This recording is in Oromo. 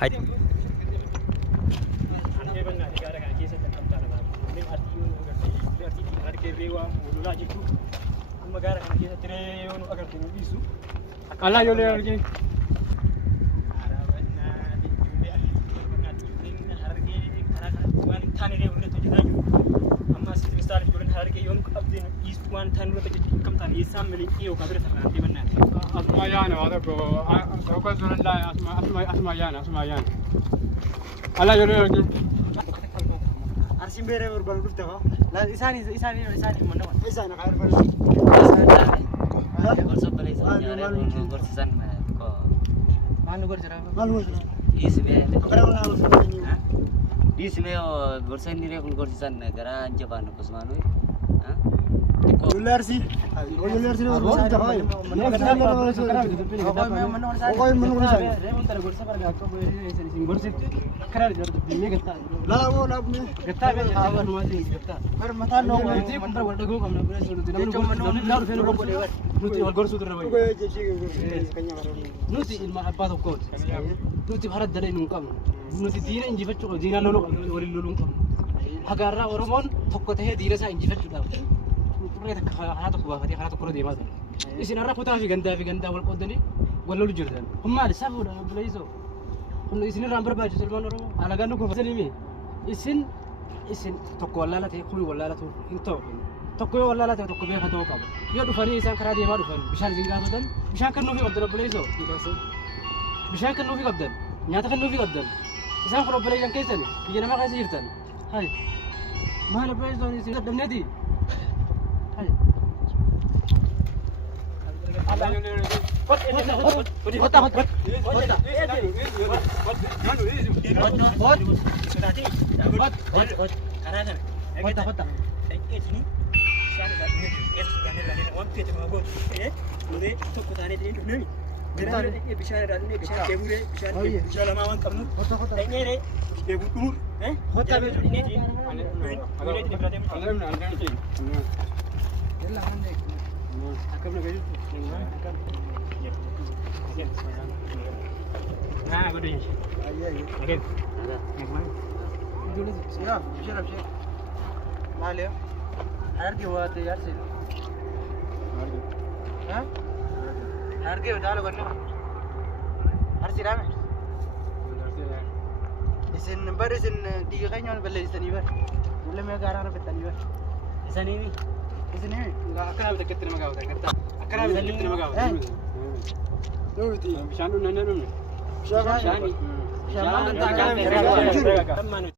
Hai. Allah yo le argi asma yana wada ko ko zuran la asma yana Allah yo le argi arsin bere urban gufta ko la isani manna isani khair bal gorso pare gorsan ko malu gorsira isme karana isme gorsan ni re gorsan gara jaban kusmanu yularsi yularsi urban jawai la wo la gata be awan wasi gata par mata no ji mandar wada go kamna bure sunu tin na fenu ko de nuti wal gorsu dur bay ko je ji kanya garo nuti ilma abba ko nuti bharat dare nun kam nuti dina inji faccu ko dina lolo wali lolo kam hagarra oromon tokko te dina sa inji faccu da pure ta hata ko ba fati hata ko de ma isin arra futa fi ganda wal qodani wala lu jirdan humma li sabu da bulayso kunno isin ram barba ju salman oromo ala ganu ko fasalimi isin tokko wala la te khuri wala la to into tokko wala la te tokko be khato ka yo du fani isan kara de ma du fani bishan jinga badan bishan kan no fi qabdan bulayso bishan kan no fi qabdan nyata kan no fi qabdan isan khoro bulaysan kaysan bijana ma qaysi jirtan hay ma la bulayso ni isin dabnadi hay Allah yo le nah gue deh oke dulu ya bisa malih harga buat ya sih harga udah lo kan harga ramai isin barisin di kayaknya beli isin ini bar boleh megarang apa tadi bar isin ini nggak akan ada ketemu magau kata akan ada ketemu magau Bishan